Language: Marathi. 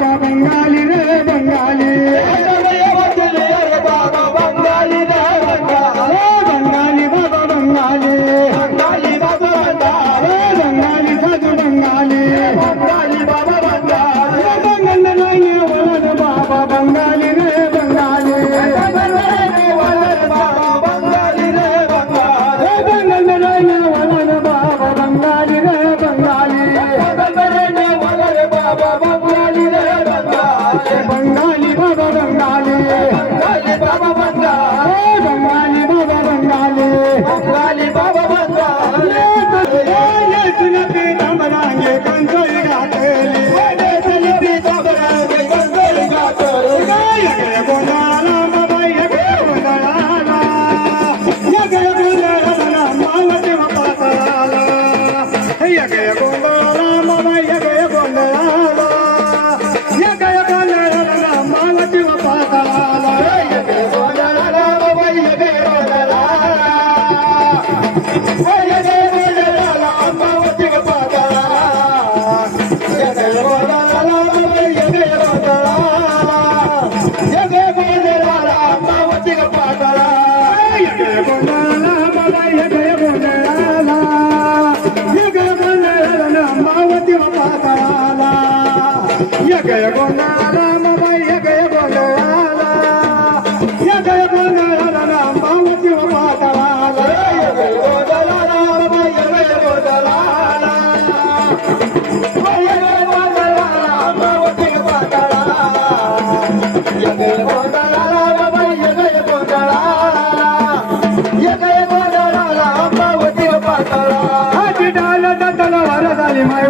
बाबा बंगाली रे बंगाली बाबा बंगाली रे बंगाली बाबा बंगाली बंगाली बाबा बंगाली साधू बंगाली बंगाली बाबा बंगाली बंगल नाही वलन बाबा बंगाली रे बंगाली बाबा बंगाली रे बंगाली बंगल नाही वलन बाबा बंगाली रे बंगाली बाबा बंगाली रे बंगाली बंगाली बाबा बंगाली बंगाली बाबा बंगाली बंगाली बाबा बंगाली बंगाली बाबा बंगाली ये सुनते दमरांगे कंसोई गातेली ये सुनते दमरांगे कंसोई गातेली ये गए गोंदाला बाबा ये गए गोंदाला ये गए गोंदाला मावते पाताला ये गए गोंदाला बाबा ये गए गोंदाला ये गए गोंदाला मावते पाताला ये गए गोंदाला बाबा ये गए गोंदाला ये गए गोंदाला मावते पाताला ये गए गोंदाला बाबा ये गए गोंदाला ये गए गोंदाला मावते पाताला ये गए गोंदाला बाबा ये गए गोंदाला ये गए गोंदाला मावते पाताला ये गए गोंदाला बाबा ये गए गोंदाला ये गए गोंदाला मावते पाताला ये गए गोंदाला बाबा ये गए गोंदाला ये गए गोंदाला मावते पाताला ये गए गोंदाला बाबा ये गए गोंदाला ये गए गोंदाला मावते पाताला हाती डाल दत्तला वरदाली माय